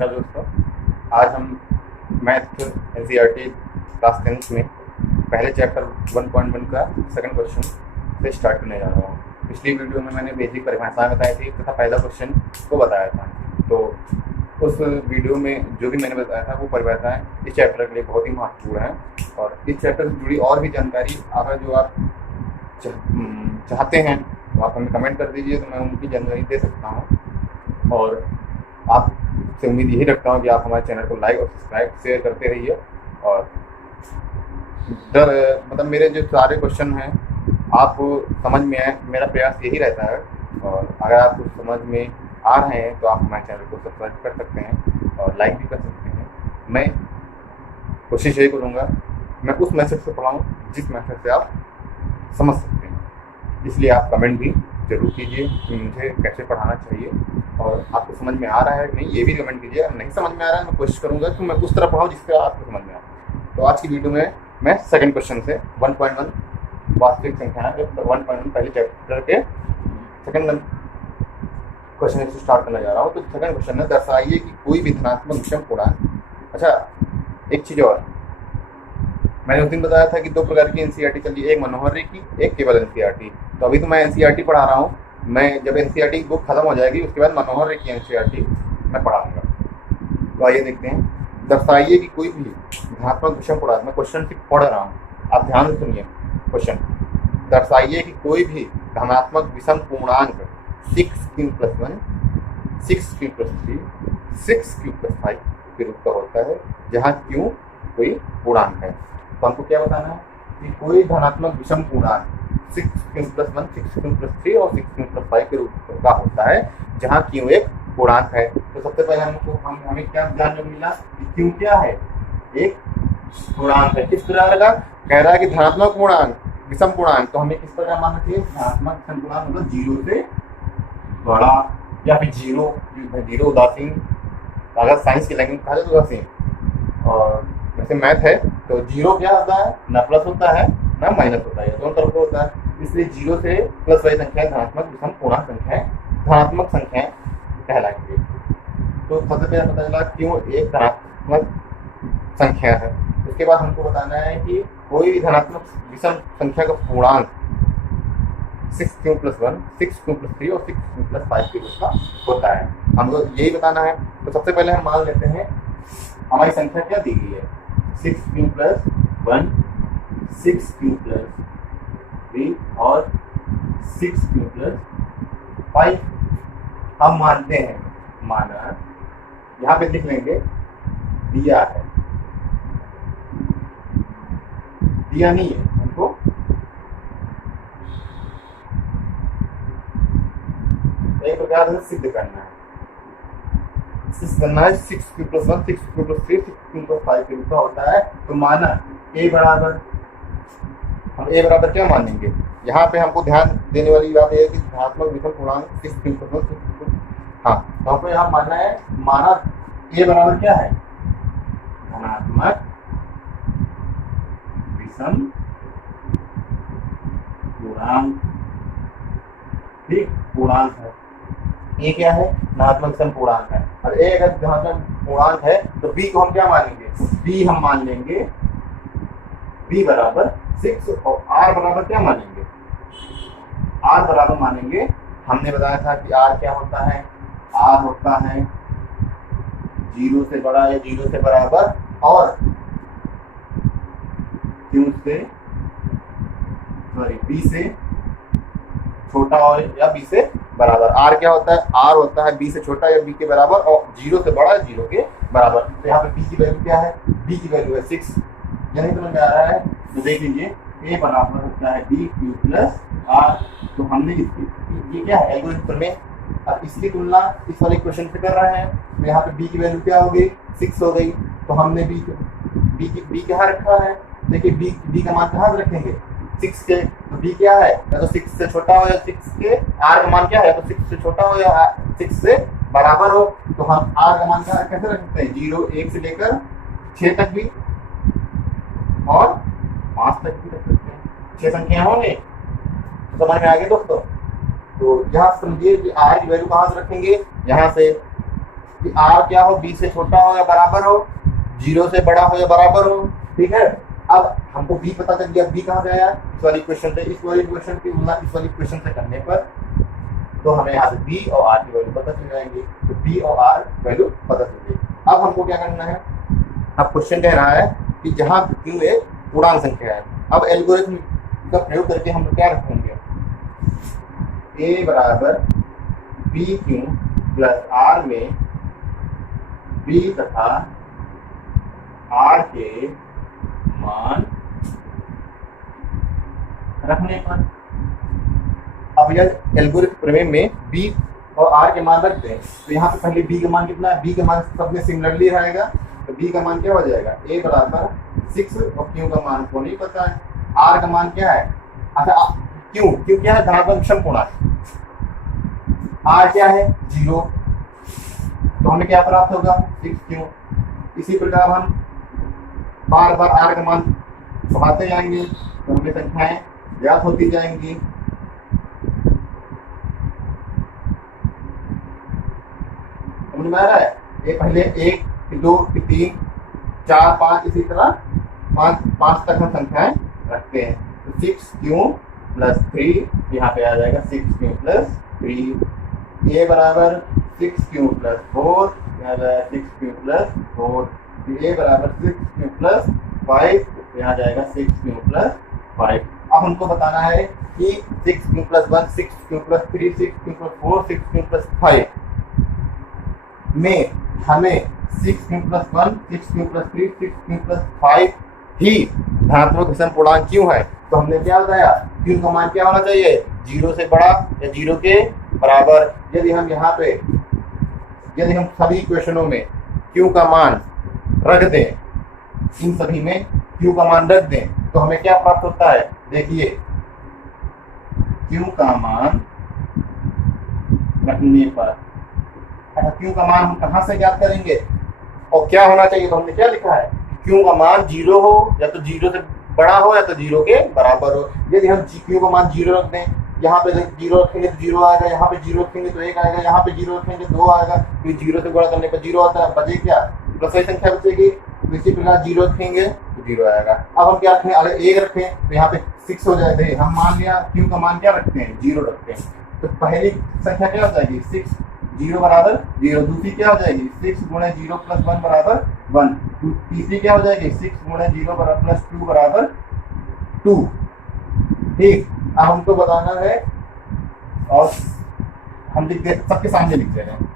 नमस्कार दोस्तों। आज हम मैथ एनसीईआरटी क्लास 10th में पहले चैप्टर 1.1 का सेकंड क्वेश्चन से स्टार्ट करने जा रहा हूँ। पिछली वीडियो में मैंने बेसिक परिभाषाएं बताई थी तथा पहला क्वेश्चन को बताया था। तो उस वीडियो में जो भी मैंने बताया था वो परिभाषाएं इस चैप्टर के लिए बहुत ही महत्वपूर्ण हैं। और इस चैप्टर से जुड़ी और भी जानकारी अगर जो आप चाहते हैं तो आप हमें कमेंट कर दीजिए, तो मैं उनकी जानकारी दे सकता हूँ। और आपसे उम्मीद यही रखता हूँ कि आप हमारे चैनल को लाइक और सब्सक्राइब शेयर करते रहिए। और मतलब मेरे जो सारे क्वेश्चन हैं आप समझ में आए, मेरा प्रयास यही रहता है। और अगर आपको समझ में आ रहे हैं तो आप हमारे चैनल को सब्सक्राइब कर सकते हैं और लाइक भी कर सकते हैं। मैं कोशिश यही करूँगा मैं उस मैसेज को पढ़ाऊँ जिस मैसेज से आप समझ सकते हैं। इसलिए आप कमेंट भी ज़रूर कीजिए कि मुझे कैसे पढ़ाना चाहिए और आपको समझ में आ रहा है कि नहीं, ये भी कमेंट कीजिए। अगर नहीं समझ में आ रहा है मैं कोशिश करूँगा कि मैं उस तरह पढ़ाऊँ जिससे आपको समझ में आए। तो आज की वीडियो में मैं सेकंड क्वेश्चन से 1.1 वास्तविक संख्या 1.1 पहले चैप्टर के सेकंड क्वेश्चन से स्टार्ट करने जा रहा हूँ। तो सेकंड क्वेश्चन है, दर्शाइए कि कोई भी धनात्मक विषम पूर्णांक। अच्छा, एक चीज़ और, मैंने उस दिन बताया था कि दो प्रकार की एनसीईआरटी चल रही है, एक मनोहर की, एक केवल एनसीईआरटी। तो अभी तो मैं एनसीईआरटी पढ़ा रहा हूँ। मैं जब एनसीईआरटी बुक खत्म हो जाएगी उसके बाद मनोहर की एनसीईआरटी मैं पढ़ाऊँगा। तो आइए देखते हैं। दर्शाइए कि कोई भी धनात्मक विषम पूर्णांक, मैं क्वेश्चन सिर्फ पढ़ रहा हूँ, आप ध्यान से सुनिए क्वेश्चन। दर्शाइए कि कोई भी धनात्मक विषम पूर्णांक 6q+1, 6q+3, 6q+5 के रूप का होता है, जहाँ q कोई पूर्णांक है। तो हमको क्या बताना है कि कोई धनात्मक विषम पूर्णांक 6q+1, 6q+3 और 6q+5 के रूप का होता है, जहाँ q एक पूर्णांक है। तो सबसे पहले हमें क्या ध्यान में मिला कि q क्या है, एक पूर्णांक है। किस प्रकार का कह रहा है कि धनात्मक पूर्णांक विषम पूर्णांक, तो हमें किस प्रकार मानना चाहिए, धनात्मक विषम पूर्णांक मतलब 0 से बड़ा या फिर जीरो उदासीन, अगर साइंस की लैंग्वेज कहा जाए तो उदासीन। और जैसे मैथ है तो 0 क्या होता है, ना प्लस होता है ना माइनस होता है, दोनों तरफ होता है। इसलिए 0 से प्लस वाली संख्या धनात्मक विषम पूर्णांक संख्या धनात्मक संख्या कहलाएंगे। तो सबसे पहले पता चला क्यों एक धनात्मक संख्या है। उसके बाद हमको बताना है कि कोई भी धनात्मक विषम संख्या का पूर्णांक 6q+1, 6q+3 और 6q+5 के रूप का होता है, हमको यही बताना है। तो सबसे पहले हम मान लेते हैं हमारी संख्या क्या दी गई है, 6q+1, 6q+3 और 6q+5 हम मानते हैं। माना यहाँ पे लिख लेंगे दिया है, दिया नहीं है, हमको एक प्रकार से सिद्ध करना है। सिद्ध करना है 6q+1, 6q+3, 6q+5 के रूप का होता है। तो माना a बराबर, हम a बराबर क्या मानेंगे, यहाँ पे हमको ध्यान देने वाली बात यह है कि धनात्मक विषम पूर्णांक 6q+1, 6q+, हाँ, तो हमको यहाँ मानना है, माना a बराबर क्या है, धनात्मक विषम पूर्णांक, ठीक, पूर्णांक है। ए क्या है, धनात्मक विषम पूर्णांक है। और ए अगर धनात्मक पूर्णांक है तो बी को हम क्या मानेंगे, बी हम मान लेंगे बी बराबर 6 और आर बराबर क्या मानेंगे, आर बराबर मानेंगे, हमने बताया था कि आर क्या होता है, आर होता है 0 से बड़ा या 0 से बराबर और q से बी से छोटा और या बी से बराबर। आर क्या होता है, आर होता है बी से छोटा या बी के बराबर और 0 से बड़ा 0 के बराबर। तो यहाँ पे बी की वैल्यू क्या है, बी की वैल्यू है 6। ये नहीं समझ में आ रहा है तो देख लीजिए, ए बराबर होता है bq+r। तो हमने ये क्या है, एल्गोरिथम में अब इसकी तुलना इस वाले क्वेश्चन से कर रहे हैं। तो यहाँ पे बी की वैल्यू क्या हो गई, 6 हो गई। तो हमने बी कहाँ रखा है, देखिए बी का मान कहाँ रखेंगे, 6 के। तो बी क्या है, या तो 6 से छोटा हो या 6 के, आर का मान क्या है, तो 6 से छोटा हो या 6 से बराबर हो। तो हम आर का मान क्या कैसे रख सकते हैं, 0, 1 से लेकर 6 तक भी और 5 तक भी रख सकते हैं। 6 संख्या होंगे, समझ में आ गए दोस्तों। तो यहाँ समझिए कि आर की वैल्यू कहाँ से रखेंगे, यहाँ से कि आर क्या हो, बी से छोटा हो या बराबर हो, 0 से बड़ा हो या बराबर हो। ठीक है, अब हमको बी पता चल गया, बी कहाँ से आया, इस वाली क्वेश्चन से, इस वाली क्वेश्चन की तुलना इस वाली क्वेश्चन से करने पर तो हमें यहाँ से बी और आर की वैल्यू पता चल जाएंगी। तो बी और आर वैल्यू पता चल गई। अब हमको क्या करना है, अब क्वेश्चन कह रहा है कि जहाँ क्यू एक पूर्णांक संख्या है। अब एल्गोरिथम का प्रयोग करके हम क्या रखेंगे, ए बराबर बी क्यू प्लस आर में बी तथा आर के मान रखने पर। अब यह एल्गोरिथम प्रमेय में बी और आर के मान रख दें तो यहाँ पे पहले बी का मान कितना है, बी का मान सब में सिमिलरली रहेगा। तो बी का मान क्या हो जाएगा, ए बराबर 6 और क्यू का मान को नहीं पता है। आर का मान क्या है, अच्छा क्यू क्या है, धनात्मक विषम पूर्णांक। आर क्या है, 0। तो हमें क्या प्राप्त होगा, 6 क्यू। इसी प्रकार हम बार बार आर का मान बढ़ाते जाएंगे तो हमें संख्याएं ज्ञात होती जाएंगी। समझ में आ रहा है, ये पहले 1 फिर 2 फिर 3 4 5 इसी तरह 5 तक हम संख्याएं रखते हैं। तो 6 क्यू प्लस 3 यहाँ पे आ जाएगा 6 क्यू प्लस 3। ए बराबर 6 क्यू प्लस 4 यहाँ जाएगा 6 क्यू प्लस 4। ए बराबर 6 क्यू प्लस 5 यहाँ जाएगा 6 क्यू प्लस 5। अब हमको बताना है कि 6 Q plus 1 6 Q plus 3 6 Q plus 4 6 Q plus 5 में हमें 6 Q plus 1 6 Q plus 3 6 Q plus 5 ही धनात्मक विषम पूर्णांक क्यों है। तो हमने क्या बताया, क्यू का मान क्या होना चाहिए, 0 से बड़ा या 0 के बराबर। यदि हम यहाँ पे यदि हम सभी इक्वेशनों में क्यू का मान रख दें, इन सभी में क्यू का मान रख दें तो हमें क्या प्राप्त होता है, देखिए क्यू का मान रखने पर, अच्छा क्यू का मान हम कहाँ से ज्ञात करेंगे और क्या होना चाहिए। तो हमने क्या लिखा है, क्यू का मान 0 हो या तो 0 से बड़ा हो या तो 0 के बराबर हो। यदि हम क्यू का मान 0 रख दें, यहाँ पे 0 रखेंगे तो 0 आएगा, यहाँ पे 0 रखेंगे तो 1 आएगा, यहाँ पे 0 रखेंगे 2 आएगा। फिर 0 से गुणा करने पर 0 आता है, बचे क्या, प्लस वाली संख्या बचेगी। तो इसी प्रकार 0 रखेंगे तो 0 आएगा। अब हम क्या रखें, अगर 1 रखें तो यहाँ पे 6 हो जाएगा। हम मान लिया क्यू का मान क्या रखते हैं, 0 रखते हैं। तो पहली संख्या क्या हो जाएगी, 6 0 बराबर 0। दूसरी क्या हो जाएगी, 6 गुणे 0 प्लस 1 बराबर 1। तीसरी क्या हो जाएगी, 6 गुणे 0 बराबर प्लस 2 बराबर 2। ठीक, अब हमको बताना है और हम लिख दे, सबके सामने लिख दे रहे हैं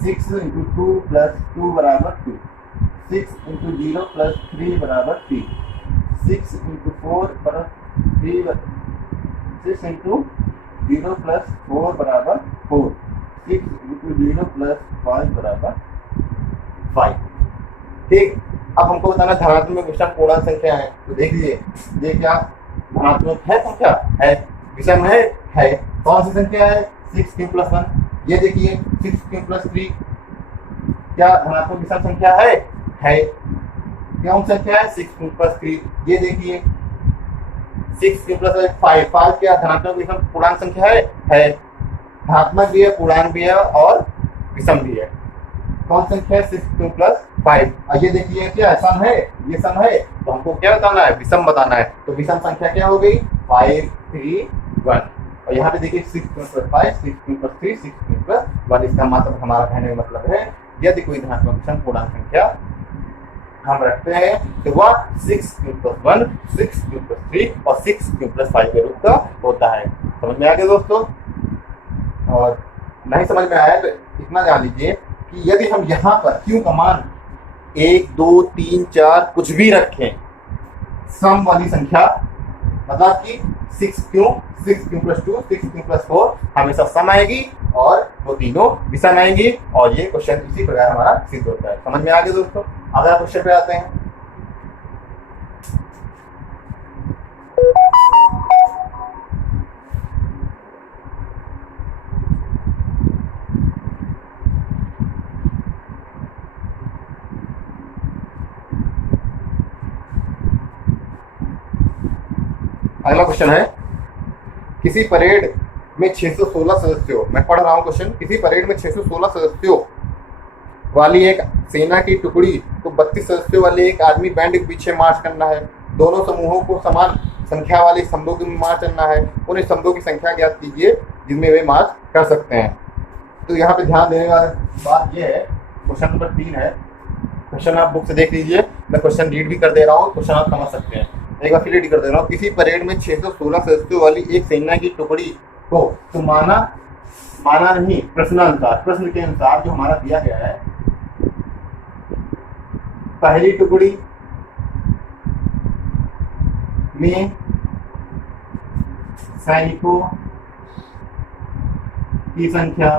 6 इंटू 2 प्लस 2 बराबर 2, 6 इंटू 0 प्लस 3 बराबर 3, 6 इंटू 4 प्लस 3, 6 इंटू 0 प्लस 4 बराबर 4, 6 इंटू 0 प्लस 5 बराबर 5। ठीक, अब हमको बताना धनात्मक विषम पूर्णांक संख्या है। तो देखिए ये क्या धनात्मक है, संख्या है, विषम है। कौन सी संख्या है, 6 क्यू प्लस 1। ये देखिए 6 क्यू प्लस 3 क्या धनात्मक विषम संख्या है। कौन संख्या है, 6 क्यू प्लस 3। ये देखिए 6 क्यू प्लस 5 क्या धनात्मक विषम पूर्णांक संख्या है। धनात्मक भी है, पूर्णांक भी है और विषम भी है। कौन संख्या है, 6 क्यू प्लस 5। और ये देखिए क्या सम है, ये सम है। तो हमको क्या बताना है, विषम बताना है। तो विषम संख्या क्या हो गई, 5 3 1। और यहाँ पे देखिए 6 Q plus 5 6 Q plus 3 6 Q plus 1। इसका मतलब हमारा कहने का मतलब है यदि कोई धनात्मक विषम पूर्णांक संख्या हम रखते हैं तो वह 6 क्यू प्लस 1 6 क्यू प्लस 3 और 6 क्यू प्लस 5 के रूप का होता है। समझ में आ गया दोस्तों। और नहीं समझ में आया तो इतना जान लीजिए कि यदि हम यहाँ पर क्यू का मान 1 2 3 4 कुछ भी रखें, सम वाली संख्या मतलब कि 6 क्यू प्लस 2 6 क्यू प्लस 4 हमेशा सम आएगी और वो तीनों विषम आएंगी। और ये क्वेश्चन इसी प्रकार हमारा सिद्ध होता है। समझ में आ गया दोस्तों। अगला क्वेश्चन पे आते हैं। अगला क्वेश्चन है, किसी परेड में 616 सदस्यों, मैं पढ़ रहा हूं क्वेश्चन, किसी परेड में 616 सदस्यों वाली एक सेना की टुकड़ी को 32 सदस्यों वाले एक आर्मी बैंड के पीछे मार्च करना है। दोनों समूहों को समान संख्या वाले स्तंभों में मार्च करना है। उन स्तंभों की संख्या ज्ञात कीजिए जिनमें वे मार्च कर सकते हैं। तो यहाँ पे ध्यान देने वाली बात यह है, क्वेश्चन नंबर 3 है। क्वेश्चन आप बुक से देख लीजिए, मैं क्वेश्चन रीड भी कर दे रहा हूँ, क्वेश्चन आप समझ सकते हैं। एक बार फिर रीड कर दे रहा हूँ। किसी परेड में 616 सदस्यों वाली एक सेना की टुकड़ी को तो माना नहीं, प्रश्नानुसार, प्रश्न के अनुसार जो हमारा दिया गया है, पहली टुकड़ी में सैनिकों की संख्या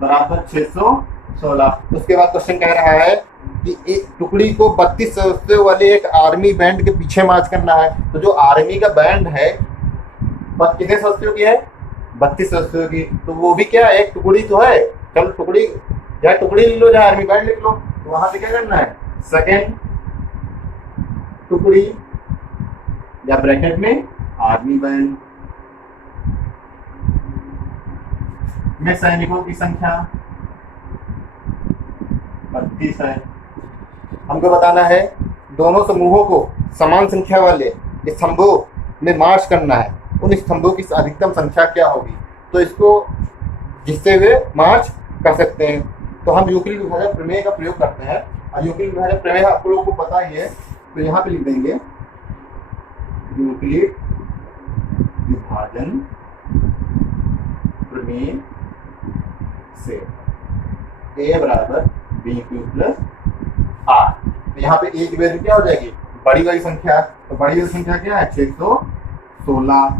बराबर 616। उसके बाद क्वेश्चन कह रहा है कि एक टुकड़ी को 32 सदस्यों वाले एक आर्मी बैंड के पीछे मार्च करना है। तो जो आर्मी का बैंड है कितने सदस्यों की है? 32 सदस्यों की। तो वो भी क्या, एक टुकड़ी तो है। चलो टुकड़ी, या टुकड़ी लिख लो या आर्मी बैंड लिख लो। तो वहां से क्या करना है, सेकेंड टुकड़ी या ब्रैकेट में आर्मी बैंड में सैनिकों की संख्या 32 है। हमको बताना है दोनों समूहों को समान संख्या वाले स्तंभों में मार्च करना है। उन स्तंभों की अधिकतम संख्या क्या होगी, तो इसको जिससे वे मार्च कर सकते हैं। तो हम यूक्लिड विभाजन प्रमेय का प्रयोग करते हैं। और यूक्लिड विभाजन प्रमेय आप लोगों को पता ही है, तो यहाँ पे लिख देंगे यूक्लिड विभाजन प्रमेय से a बराबर BQ प्लस R। तो यहाँ पे a की वैल्यू क्या हो जाएगी, बड़ी वाली संख्या। तो बड़ी वाली संख्या क्या है, 616।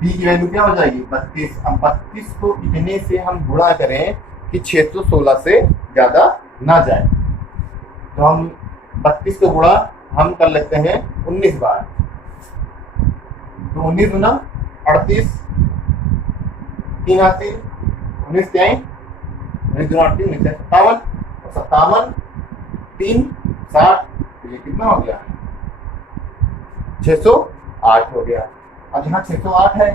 b की वैल्यू क्या हो जाएगी, 32। अब 32 को इतने से हम गुणा करें कि 616 से ज्यादा ना जाए। तो हम 32 को गुणा हम कर लेते हैं 19 बार। तो 19 गुना 38, 3 आती, 19 क्या है, 19 गुना 38, 57, 57, 3, 60। ये कितना हो गया, 608 हो गया। अब यहाँ 608 है,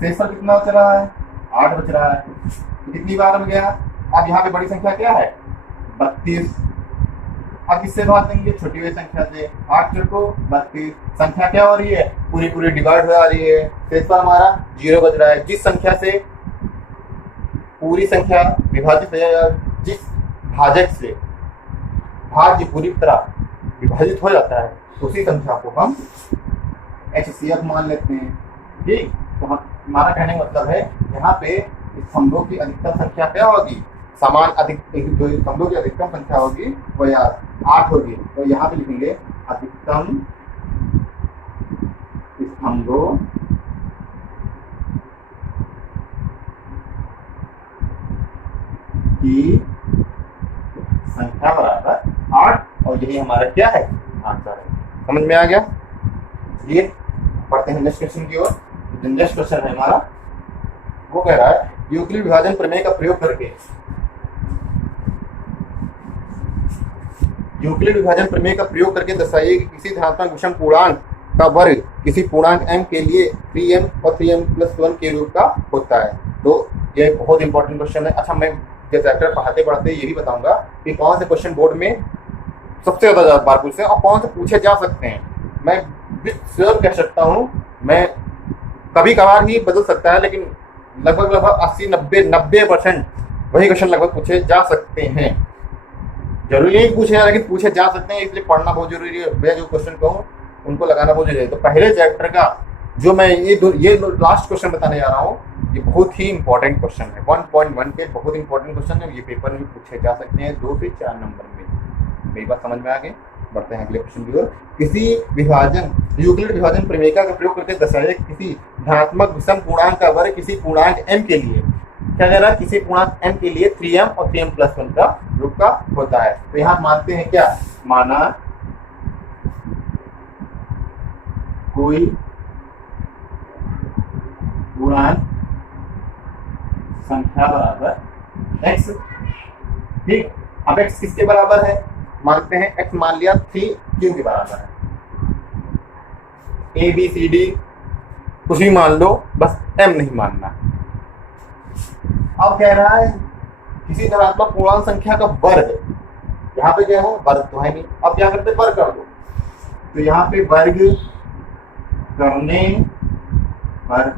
शेष पर कितना बच रहा है, 8 बच रहा है। तो कितनी बार में गया। अब यहाँ पे बड़ी संख्या क्या है, 32। अब किससे भाग देंगे, छोटी हुई संख्या से। 8 को 32, संख्या क्या हो रही है, पूरी पूरी डिवाइड हो जा रही है। शेष पर हमारा 0 बच रहा है। जिस संख्या से पूरी संख्या विभाजित हो जाए, जिस भाजक से भाज्य पूरी तरह विभाजित हो जाता है, तो उसी संख्या को हम HCF मान लेते हैं। ठीक, तो हमारा कहने का मतलब है यहाँ पे स्तंभों की अधिकतम संख्या क्या होगी, समान अधिक, जो स्तंभों की अधिकतम संख्या होगी वह 8 होगी। तो यहाँ पे लिखेंगे अधिकतम स्तंभों की संख्या बराबर 8, और यही हमारा क्या है, आंसर है। समझ में आ गया। ये पढ़ते हैं नेक्स्ट क्वेश्चन की ओर। जो नेक्स्ट क्वेश्चन है हमारा, वो कह रहा है यूक्लिड विभाजन प्रमेय का प्रयोग करके, यूक्लिड विभाजन प्रमेय का प्रयोग करके दर्शाइए कि किसी धनात्मक विषम पूर्णांक का वर्ग किसी पूर्णांक m के लिए 3m और 3m+1 के रूप का होता है। तो ये बहुत इंपॉर्टेंट क्वेश्चन है। अच्छा, मैं ये चैप्टर पढ़ाते पढ़ाते ये भी बताऊंगा कि कौन से क्वेश्चन बोर्ड में सबसे ज्यादा बार पूछते हैं और कौन से पूछे जा सकते हैं। मैं श्योर कह सकता हूँ, मैं कभी कभार ही बदल सकता है, लेकिन लगभग 80-90% वही क्वेश्चन लगभग पूछे जा सकते हैं। जरूरी नहीं पूछे जाए, लेकिन पूछे जा सकते हैं, इसलिए पढ़ना बहुत जरूरी है। मैं जो क्वेश्चन कहूँ उनको लगाना बहुत जरूरी है। तो पहले चैप्टर का जो मैं ये लास्ट क्वेश्चन बताने जा रहा हूँ, ये बहुत ही इंपॉर्टेंट क्वेश्चन है। 1.1 के बहुत इंपॉर्टेंट क्वेश्चन है। ये पेपर में पूछे जा सकते हैं 2 से 4 नंबर में। मेरी बात समझ में आ गई। बढ़ते हैं अगले क्वेश्चन की ओर। किसी विभाजन यूक्लिड विभाजन प्रमेयिका का प्रयोग करके दर्शाइए किसी धनात्मक विषम पूर्णांक का वर्ग किसी पूर्णांक m के लिए क्या कह रहा है, किसी पूर्णांक m के लिए 3m और 3m+1 का रूप का होता है। तो यहाँ मानते हैं क्या, माना कोई पूर्णांक संख्या बराबर x। ठीक, अब x किसके बराबर है, मानते हैं x मान लिया 3q के बराबर है। a b c d कुछ भी मान लो, बस m नहीं मानना। अब कह रहा है किसी धनात्मक पूर्णांक संख्या का वर्ग, यहाँ पे क्या है वर्ग तो है नहीं, अब क्या करते वर्ग कर दो, तो यहाँ पे वर्ग करने पर,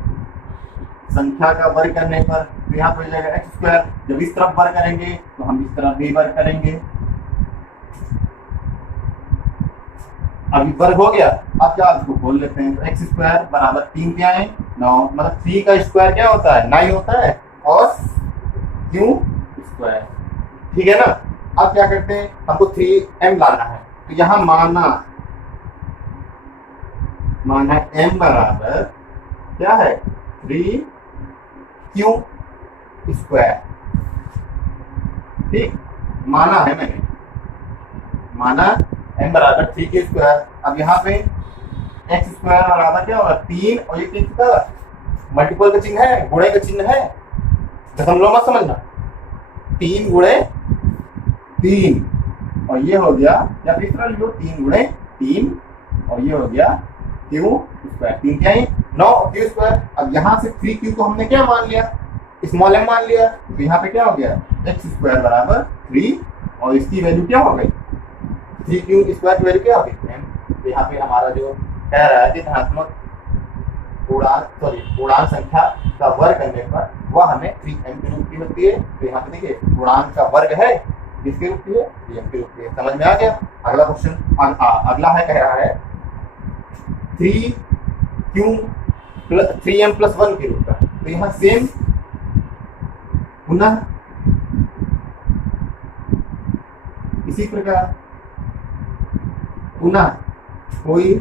संख्या का वर्ग करने पर, तो यहाँ पे हो जाएगा एक्स स्क्वायर। जब इस तरफ वर्ग करेंगे तो हम इस तरफ भी वर्ग करेंगे। अभी वर्ग हो गया, अब क्या इसको खोल लेते हैं, तो एक्स स्क्वायर बराबर 3 क्या है 9, मतलब 3 का स्क्वायर क्या होता है 9 होता है, और क्यू स्क्वायर, ठीक है ना। अब क्या करते हैं, हमको 3m लाना है, तो यहाँ माना m बराबर क्या है 3q स्क्वायर, ठीक, माना है मैंने, माना m बराबर 3q स्क्वायर। अब यहाँ पे x स्क्वायर बराबर क्या होगा 3, और ये किसका मल्टीपल का चिन्ह है, गुणे का चिन्ह है, दशमलव मत समझना, 3 गुणे 3, और ये हो गया, या फिर 3 गुणे 3, और ये हो गया क्यू स्क्वायर, 3 क्या है 9 क्यू स्क्वायर। अब यहाँ से 3q को हमने क्या मान लिया, स्मॉल m मान लिया, तो यहाँ पे क्या हो गया एक्स स्क्वायर बराबर 3, और इसकी वैल्यू क्या हो गई 3q स्क्वायर की वैल्यू क्या हो गई m। तो यहाँ पे हमारा जो कह रहा है कि धनात्मक पूर्णांक संख्या का वर्ग करने पर वह हमें 3m के रूप की होती है। तो यहाँ पे देखिए पूर्णांक का वर्ग है, किसके रूप की है 3m के रूप की है। समझ में आ गया। अगला क्वेश्चन अगला है, कह रहा है 3m प्लस 1 के रूप का। तो यहाँ सेम पुनः इसी प्रकार पुनः कोई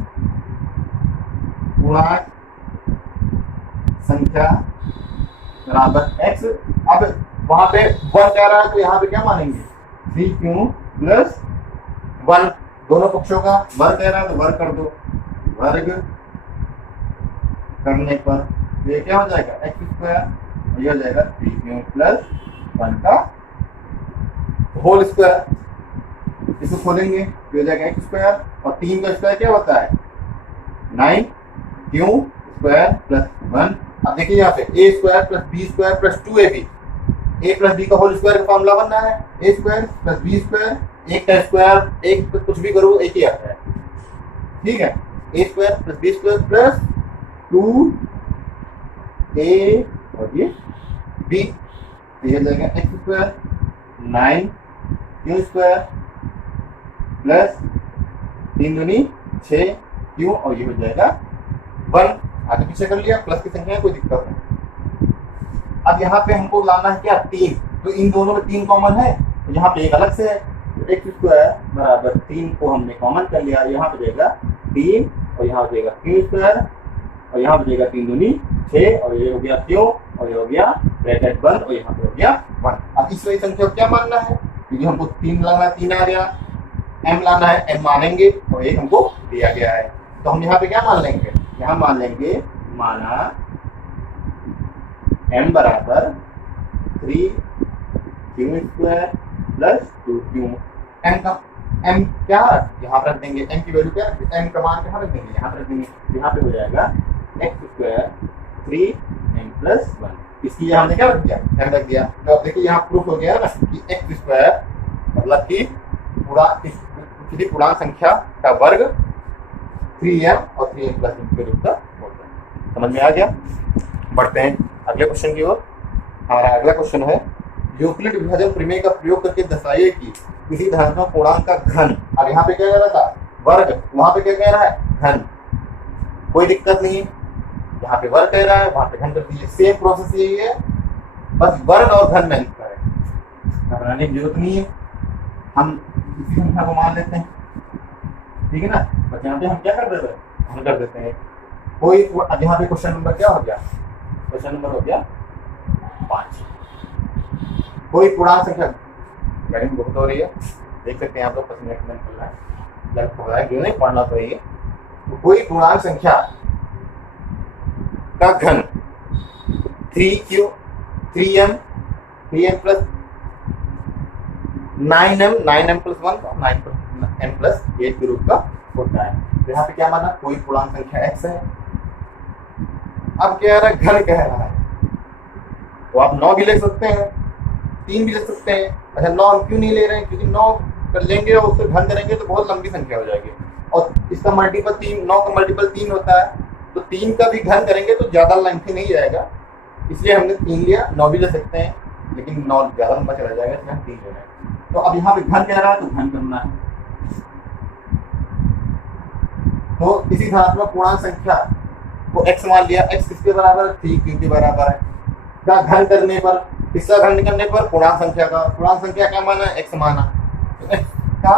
पूर्णांक संख्या बराबर x, अब वहां पे 1 कह रहा है, तो यहाँ पे क्या मानेंगे 3q प्लस 1, दोनों पक्षों का वर्ग कह रहा है तो वर्ग कर दो, वर्ग करने पर ये क्या हो जाएगा एक्स स्क्वायर, ये हो जाएगा 3q प्लस 1 का होल स्क्वायर। इसको खोलेंगे तो हो जाएगा एक्स स्क्वायर, और 3 का स्क्वायर क्या होता है 9q स्क्वायर प्लस 1। अब देखिए यहाँ पे a square plus b square plus 2ab, a plus b का होल स्क्वायर का फॉर्मूला बनना है a square plus b square, एक का स्क्वायर एक कुछ भी करो एक ही आता है, ठीक है। A square plus b square plus 2a और ये b, ये हो जाएगा x square 9q square plus 3 दूनी 6q, और ये हो जाएगा 1। आगे पीछे कर लिया, प्लस की संख्या है कोई दिक्कत नहीं। अब यहाँ पे हमको लाना है क्या 3, तो इन दोनों में 3 कॉमन है, तो यहाँ पे एक अलग से है, तो एक्स स्क्वायर बराबर 3 को हमने कॉमन कर लिया, यहाँ पे जाएगा 3, और यहाँ हो जाएगा क्यू स्क्वायर, और यहाँ पे जाएगा 3 दूनी 6, और ये हो गया क्यू, और ये हो गया ब्रैकेट 1, और यहाँ पे हो गया 1। अब इस वाली संख्या को क्या मानना है, क्योंकि हमको 3 लाना है, 3 आ गया, m लाना है, m मानेंगे, और एक हमको दिया गया है, तो हम यहाँ पे क्या मान लेंगे, यहाँ मान लेंगे माना m बराबर 3q square plus 2q, m क्या यहाँ पर रख देंगे, m की वैल्यू क्या, m का मान कहाँ रख देंगे, यहाँ पर रख देंगे, यहाँ पे हो जाएगा एक्स स्क्वायर 3m प्लस 1, इसकी हमने क्या रख दिया m रख दिया। तो अब देखिए यहाँ प्रूफ हो गया ना कि एक्स स्क्वायर मतलब कि किसी पूर्णांक संख्या का वर्ग 3m और 3m प्लस 1 के रूप का होता है। समझ में आ गया। बढ़ते हैं अगले क्वेश्चन की ओर। हमारा अगला क्वेश्चन है यूक्लिड विभाजन प्रमेय का प्रयोग करके दर्शाइए कि किसी धनात्मक पूर्णांक का घन, अब यहाँ पे क्या कह रहा था वर्ग, वहां पे क्या कह रहा है घन, कोई दिक्कत नहीं, यहाँ पे वर्ग कह रहा है वहां पे घन कर दीजिए, सेम प्रोसेस यही है, बस वर्ग और घन नहीं करें, घबराने की जरूरत नहीं है, हम इसी संख्या को मान लेते हैं, ठीक है ना। बस यहाँ पे हम क्या कर देते हैं, हम कर देते हैं कोई, अब यहाँ पे क्वेश्चन नंबर क्या हो गया, क्वेश्चन नंबर हो गया 5, कोई पूर्णांक संख्या, गर्मी बहुत हो रही है देख सकते हैं आप लोग, पसीना कितना निकल रहा है, लगभग हो रहा है, क्यों नहीं पढ़ना तो ये, तो कोई पूर्णांक संख्या का घन 3m प्लस 9m प्लस 1 का 9m प्लस 8 के रूप का होता है। तो यहाँ पे क्या माना, कोई पूर्णांक संख्या x है, अब क्या रहा है घन कह रहा है, तो आप 9 भी ले सकते हैं, 3 भी ले सकते हैं। अच्छा 9 हम क्यों नहीं ले रहे हैं, क्योंकि 9 कर लेंगे और उससे घन करेंगे तो बहुत लंबी संख्या हो जाएगी, और इसका मल्टीपल 3, 9 का मल्टीपल 3 होता है, तो 3 का भी घन करेंगे तो ज़्यादा लेंथी नहीं जाएगा, इसलिए हमने 3 लिया। 9 भी ले सकते हैं लेकिन 9 ज़्यादा लंबा चला जाएगा, इसलिए हम 3 ले रहे हैं। तो अब यहाँ पे घन कह रहा है तो घन करना है। तो इसी धनात्मक पूर्णांक संख्या को x मान लिया, x किसके बराबर है, 3q के बराबर है। का घन करने पर, इसका घन करने पर पूर्णांक संख्या का माना x माना, तो x का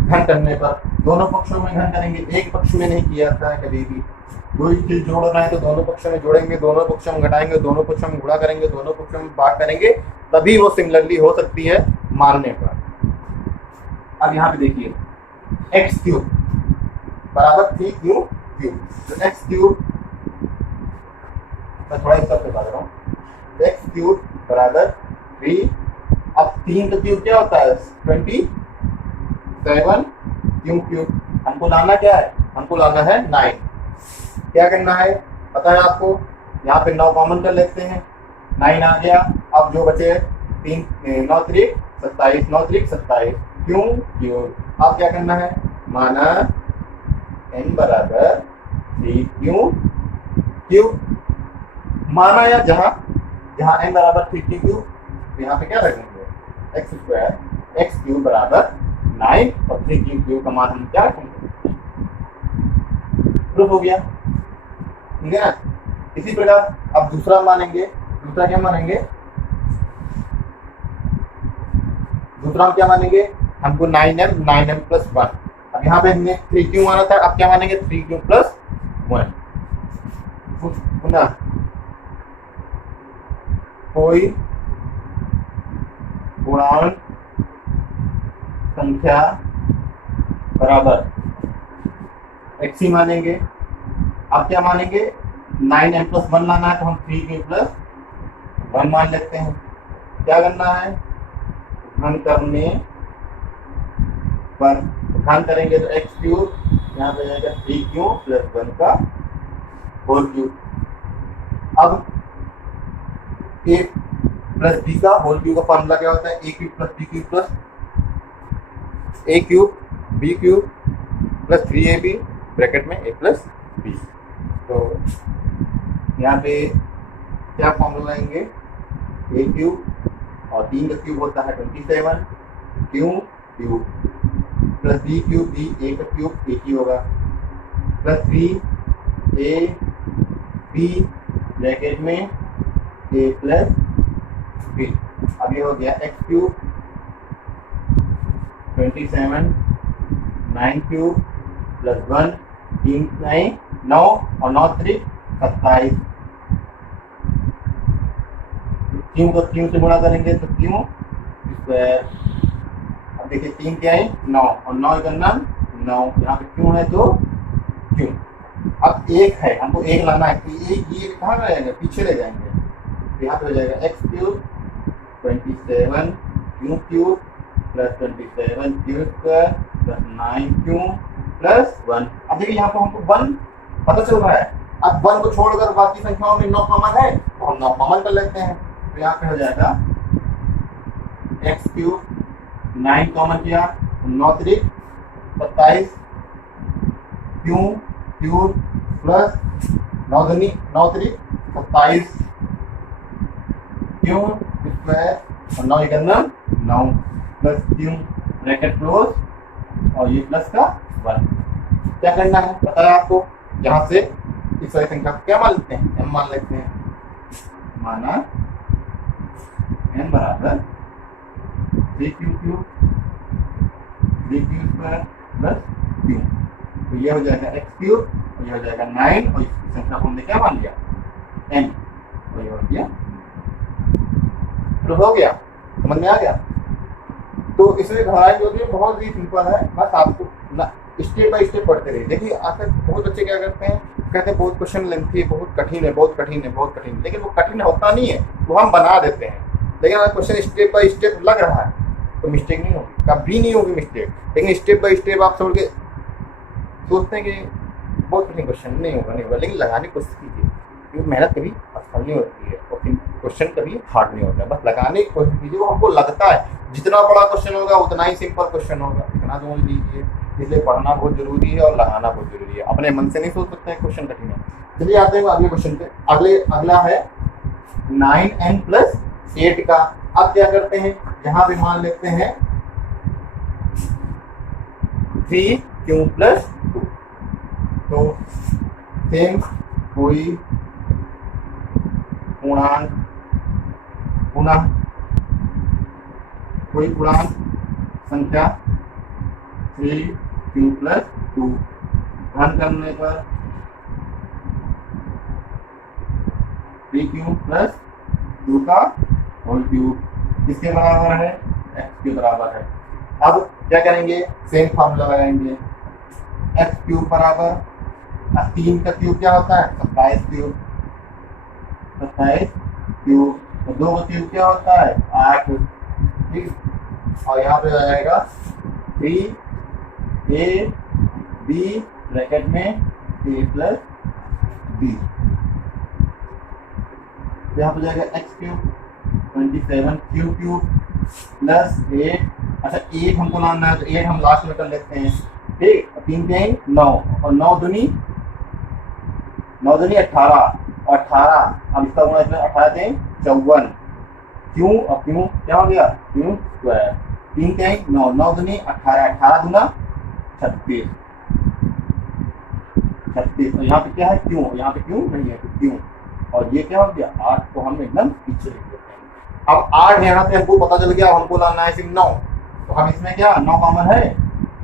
घन करने पर दोनों पक्षों में घन करेंगे, एक पक्ष में नहीं किया जाता है कभी भी। कोई चीज जोड़ रहा है तो दोनों पक्षों में जोड़ेंगे, दोनों पक्षों में घटाएंगे, दोनों पक्षों में गुणा करेंगे, दोनों पक्षों में भाग करेंगे, तभी वो सिमिलरली हो सकती है मानने पर। अब यहाँ पे देखिए एक्स क्यूब बराबर 3q क्यूब, तो एक्स क्यूब, मैं थोड़ा इस तरफ से बता रहा हूँ, एक्स क्यूब बराबर 3, अब 3 का क्यूब क्या होता है 27 क्यूब, हमको लाना क्या है, हमको लाना है 9। क्या करना है पता है आपको, यहाँ पे 9 कॉमन कर लेते हैं, 9 आ गया। अब जो बचे 3 9 त्रिक 27, 9 त्रिक 27 क्यूब। अब क्या करना है, माना n बराबर 3q क्यूब, माना या जहाँ n बराबर 3q क्यूब, तो यहाँ पे क्या रखेंगे एक्स स्क्वायर, एक्स क्यूब बराबर 9 और 3q क्यूब का मान हम क्या रखेंगे, प्रूफ हो गया, ठीक है ना। इसी प्रकार अब दूसरा मानेंगे, दूसरा क्या मानेंगे, दूसरा हम क्या मानेंगे, हमको 9m प्लस 1, अब यहाँ पे हमने 3q माना था, अब क्या मानेंगे 3q प्लस 1। पुनः कोई पूर्णांक संख्या बराबर x ही मानेंगे। अब क्या मानेंगे 9m प्लस 1 लाना है, तो हम 3q प्लस 1 मान लेते हैं। क्या करना है, घन करने पर घन करेंगे तो एक्स क्यूब, यहाँ पे जाएगा 3q प्लस 1 का होल क्यूब। अब a प्लस b का होल क्यूब का फॉर्मूला क्या होता है, a cube plus b cube plus a cube b cube plus 3ab bracket में a प्लस b। तो यहाँ पे क्या फॉर्मूला लाएंगे, a क्यूब और 3 का क्यूब होता है 27 cube plus b cube, b a का क्यूब a की होगा, प्लस 3ab ब्रैकेट में a प्लस b। अब ये हो गया x क्यूब 27 9 क्यूब प्लस 1 3 9 और 9 त्रिक 27, क्यों को क्यों से गुणा करेंगे तो क्यों स्क्वायर। अब देखिए 3 क्या है 9 और 9 करना 9, यहाँ पे क्यों है तो क्यों। अब 1 है, हमको 1 लाना है, तो ये कहाँ रहेगा, पीछे ले जाएंगे, तो यहाँ पे हो जाएगा x cube 27 cube plus 27 cube square plus 9 cube plus 1। अब देखिए यहाँ पर हमको 1 पता चल रहा है, अब 1 को छोड़कर बाकी संख्याओं में 9 कॉमन है, तो हम 9 कॉमन कर लेते हैं, तो यहाँ पे हो जाएगा एक्स क्यूब 9 कॉमन किया 9 त्रिक 27 क्यूब प्लस 9 दूनी 9 त्रिक 27 क्यूब स्क्वायर और 9 करना 9 प्लस क्यूब ब्रैकेट क्लोज और ये प्लस का 1। क्या करना है पता है आपको, यहाँ से इस वाली संख्या को क्या मान लेते हैं, m मान लेते हैं, माना n बराबर 3q cube square plus q, तो ये हो जाएगा x क्यूब और ये हो जाएगा 9 और इस संख्या को हमने क्या मान लिया n, और ये हो गया, तो हो गया, समझ में आ गया। तो इसमें घबराई जो भी बहुत ही सिंपल है, बस आपको ना स्टेप बाय स्टेप पढ़ते रहिए। देखिए आखिर बहुत बच्चे क्या करते हैं, कहते हैं बहुत क्वेश्चन लेंथी है, बहुत कठिन है, बहुत कठिन है, बहुत कठिन है, लेकिन वो कठिन होता नहीं है, वो हम बना देते हैं। लेकिन अगर क्वेश्चन स्टेप बाय स्टेप लग रहा है तो मिस्टेक नहीं होगी, कभी नहीं होगी मिस्टेक। लेकिन स्टेप बाय स्टेप आप छोड़ के सोचते हैं कि बहुत कठिन क्वेश्चन नहीं होगा, लेकिन लगाने की कोशिश कीजिए, क्योंकि मेहनत कभी आसानी होती है और क्वेश्चन कभी हार्ड नहीं होता है। बस लगाने की कोशिश कीजिए, वो हमको लगता है जितना बड़ा क्वेश्चन होगा उतना ही सिंपल क्वेश्चन होगा, इतना समझ लीजिए। इसलिए पढ़ना बहुत जरूरी है और लगाना बहुत जरूरी है। अपने मन से नहीं सोच सकते हैं क्वेश्चन कठिन है। चलिए आते हैं अगले क्वेश्चन पे। अगला है 9n+8 का। अब क्या करते हैं, यहाँ भी मान लेते हैं 3q+2। तो सेम कोई पूर्णांक संख्या 3q+2 घन करने पर 3q+2 का होल क्यूब किसके बराबर है, x के बराबर है। अब क्या करेंगे, सेम फॉर्मूला लगाएंगे। x क्यूब बराबर 3 का क्यूब क्या होता है, 27 क्यूब। 27 क्यूब तो 2 का क्यूब क्या होता है, 8। ठीक, और यहाँ पे आ जाएगा 3ab ब्रैकेट में a+b। यहाँ पे जाएगा x क्यूब 27 क्यूब प्लस 8। अच्छा 8 हमको लाना है तो 8 हम लास्ट में कर लेते हैं। ठीक, 3 3 9 और 9 दूनी 18 और 18 अब इसका गुणा इसमें 18 3 54। क्यों, अब क्यों क्या हो गया, क्यों स्क्वायर। 3 3 9 9 दूनी 18 18 दूना 36 36। और यहाँ पे क्या है, क्यों, यहाँ पे क्यों नहीं है तो क्यों। और ये क्या हो गया, 8 को हम एकदम पीछे लिख देते हैं। अब 8 यहाँ पे हमको पता चल गया, हमको लाना है सिर्फ 9। तो हम इसमें क्या 9 कॉमन है,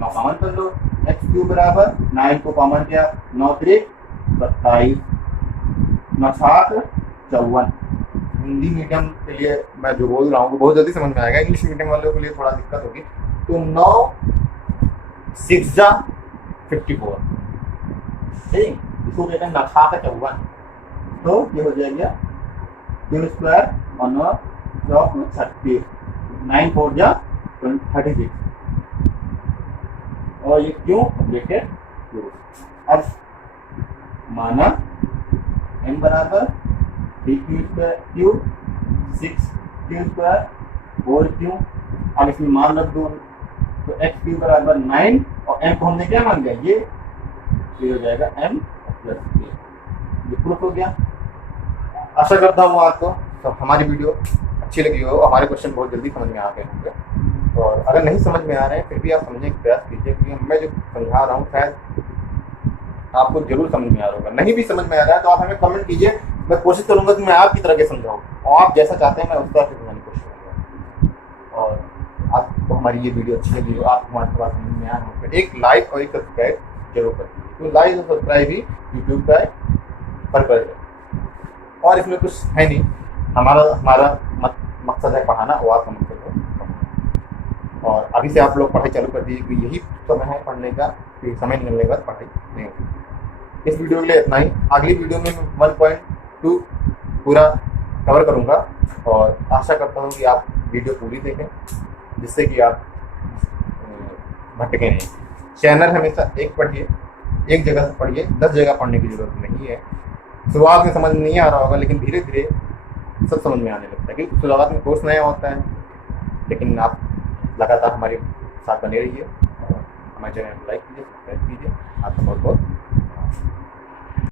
9 कॉमन कर लो। x क्यूब बराबर 9 को कॉमन किया 9 3 27 9 7 54। हिंदी मीडियम के लिए मैं जो बोल रहा हूँ वो बहुत जल्दी समझ में आएगा, इंग्लिश मीडियम वालों के लिए थोड़ा दिक्कत होगी। तो 9 6 जा 54। ठीक, इसको कहते हैं 9 7 54। तो ये हो जाएगा क्यूब स्क्वायर और 9 चौक 36 9 4 जा 36। और ये क्यों ब्रैकेट क्लोज। अब माना m बराबर 3q² 6q² होल क्यूब। अब इसमें मान रख दो तो x क्यूब बराबर 9 और m को हमने क्या मान लिया, ये हो जाएगा m + a। ये प्रूफ हो गया। आशा करता हूँ आपको तो हमारी वीडियो अच्छी लगी हो, हमारे क्वेश्चन बहुत जल्दी समझ में आ गए होंगे। और अगर नहीं समझ में आ रहे हैं फिर भी आप समझने का प्रयास कीजिए, क्योंकि मैं जो समझा रहा हूँ शायद आपको जरूर समझ में आ रहा होगा। नहीं भी समझ में आ रहा है तो आप हमें कमेंट कीजिए, मैं कोशिश करूंगा कि मैं आपकी तरह के समझाऊँ और आप जैसा चाहते हैं मैं उस तरह से समझाने की कोशिश करूँगा। और आपको हमारी ये वीडियो अच्छी लगी हो, आप हमारे पास समझ में आए हो तो एक लाइक और एक सब्सक्राइब जरूर कर दीजिए, तो लाइक और सब्सक्राइब ही यूट्यूब का पर करेगा। और इसमें कुछ है नहीं, हमारा मकसद है पढ़ाना और आपका मकसद है पढ़ाना। और अभी से आप लोग पढ़ाई चालू कर दीजिए क्योंकि यही समय है पढ़ने का, फिर समय निकलने के बाद पढ़ाई नहीं होती। इस वीडियो के लिए इतना ही। अगली वीडियो में मैं 1.2 पूरा कवर करूँगा और आशा करता हूँ कि आप वीडियो पूरी देखें जिससे कि आप भटके नहीं। चैनल हमेशा एक पढ़िए, एक जगह से पढ़िए, 10 जगह पढ़ने की जरूरत नहीं है। शुरुआत में समझ नहीं आ रहा होगा लेकिन धीरे धीरे सब समझ में आने लगता है, क्योंकि शुरुआत में कोर्स नया होता है। लेकिन आप लगातार हमारे साथ बने रहिए और हमारे चैनल को लाइक कीजिए, सब्सक्राइब कीजिए। आपका बहुत बहुत